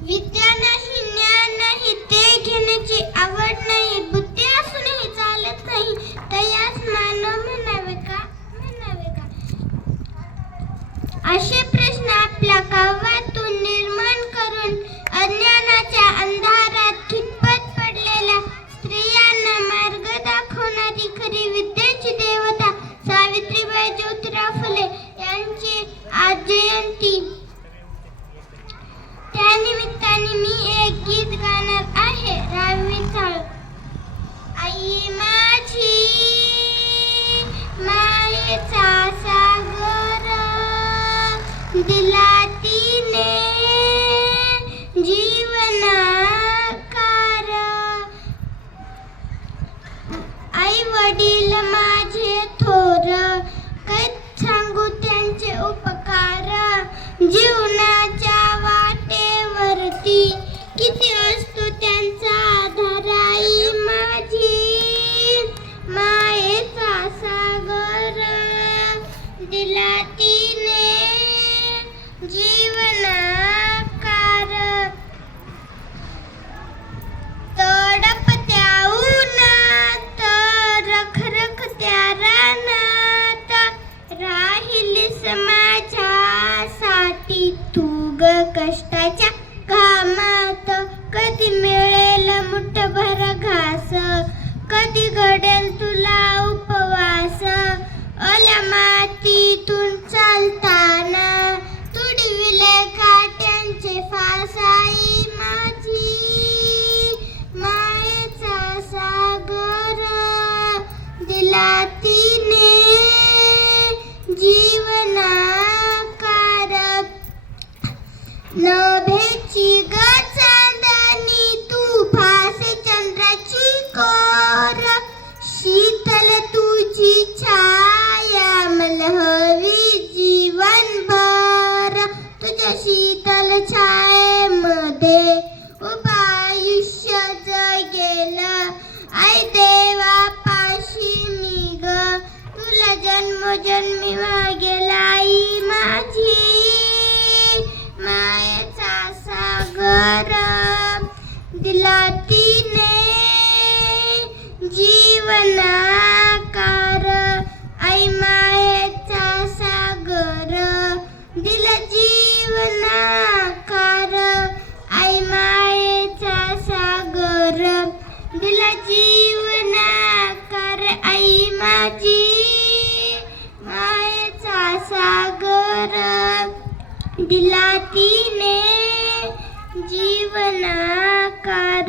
विद्या नाही ज्ञान नाही ते घेण्याची आवड नाही. बुद्धी असूनही चालत नाही. तयास मानव म्हणावे का? म्हणावे का? असे प्रश्न आपल्या काव्यातून निर्माण माझे थोर कैत सांगू त्यांचे उपकार. जीवनाच्या वाटेवरती किती असतो त्यांचा आधार आई माझी? मायेचा सागर दिला ती मुठभर घास. कधी घडेल तुला उपवास? ओल्या मातीतून चालताना तुडविले काट्यांचे फासाई माझी मायेचा सागर दिला तिने. जीवना शीतल छायेमध्ये उभा आयुष्य जगेलं आई देवा पाशी निग तुला जन्म जन्मी मागे दिला जीवनाकार आई माझी मायेचा सागर. दिला तिने जीवनाकार